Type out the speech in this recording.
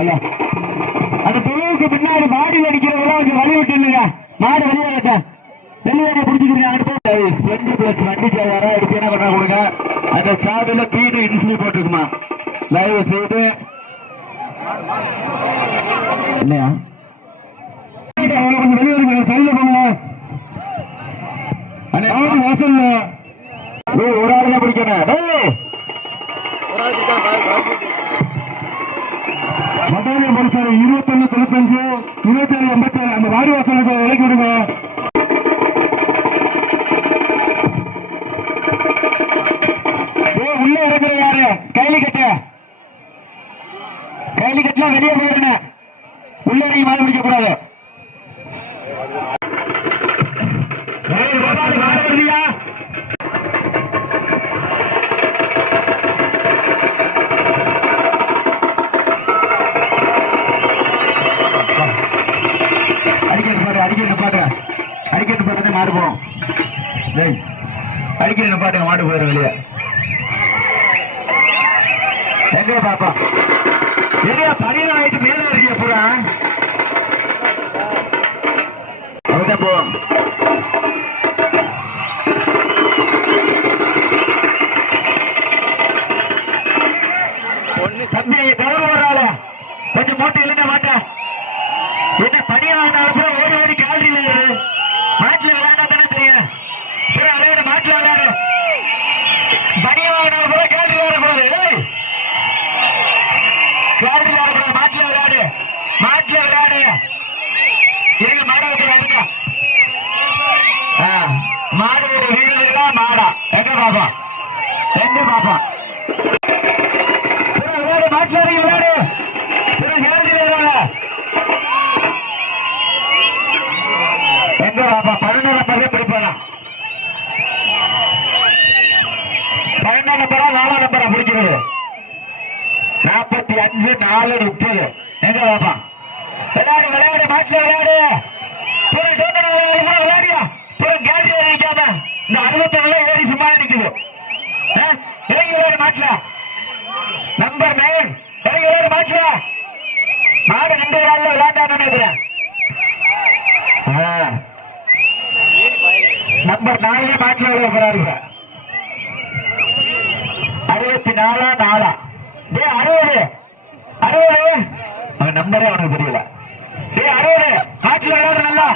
அந்த தொழுவுக்கு பின்னாடி மாடியில் அடிக்கிறவங்க கொஞ்சம் வழி விட்டு இல்லைங்க. மாடு வெளியே வெளியே பிடிச்சிக்கிறீங்க. ஸ்பெண்ட் பிளஸ் வண்டி யாராவது எடுத்தீங்கன்னா கொண்டா கொடுங்க. அந்த சாவில கீழே இன்சுலி போட்டுக்குமா தயவு செய்து இல்லையா கொஞ்சம் வெளியே இருங்க. சைட்ல போங்க. வாசல்ல ஒரு ஆள் தான் பிடிக்கணும். மதானியம் போலீசார் 2195 2787 அந்த வாடி வாசலுக்கு விலைக்கு விடுங்க. உள்ள இறங்குற யாரு கைலி கட்டலாம் வெளியே போயிருங்க. உள்ள இறங்கி மாடு பிடிக்க கூடாது. அடிக்கிறது பார்த்தா மாடு போவோம். அடிக்கிறது பாட்டுங்க மாடு போயிடும் வெளியே. எங்க பாப்பா எங்க பணியில் ஆயிட்டு மேல இருக்கீங்க பூரா அப்படிதான் போவோம். சந்தி கவர் போடுறாள் கொஞ்சம் மூட்டை இல்லைங்க மாட்டா என்ன பணியில் ஆகினாலும் ஓடி ஓடி கேலரியில் மாட்டில் விளையாண்டா தானே தெரியும். சரி விளையாடு மாட்டில் விளையாடு. பணியில் ஆகினாலும் கூட கேலரி விளையாடக்கூடாது. கேலரி விளையாடக்கூடாது. மாட்டில் விளையாடு. மாட்டில் விளையாடு. இருங்க மாட வைக்கிறா இருங்க. மாடு வீடுகளா மாடா எங்க பாப்பா எங்க பாப்பா விளையாடு. மாட்டில் இறங்கி விளையாடு. கேலரி விளையாட எங்க பாப்பா 12 நம்பர் பிடிப்பாரா 12 நம்பரா 4 நம்பரா பிடிக்கிறது 45 4 30 எங்க பாப்பா விளையாடு விளையாடு மாட்டில் விளையாடு. விளையாடியா கேலரி நிக்காம இந்த 61 ஏறி சும்மா நிக்குது. இறங்கி விளையாடு மாட்டில நம்பர் 9 இறங்கி விளையாடு மாட்டில மாடு 2 காலில் விளையாண்டான்னு நினைக்கிறேன். நம்பர் 4 மாட்டில் விளையாட போறாரு 64 4 60 60 அவன் நம்பரே அவனுக்கு தெரியல. 60 மாட்டில் விளையாடு நல்லா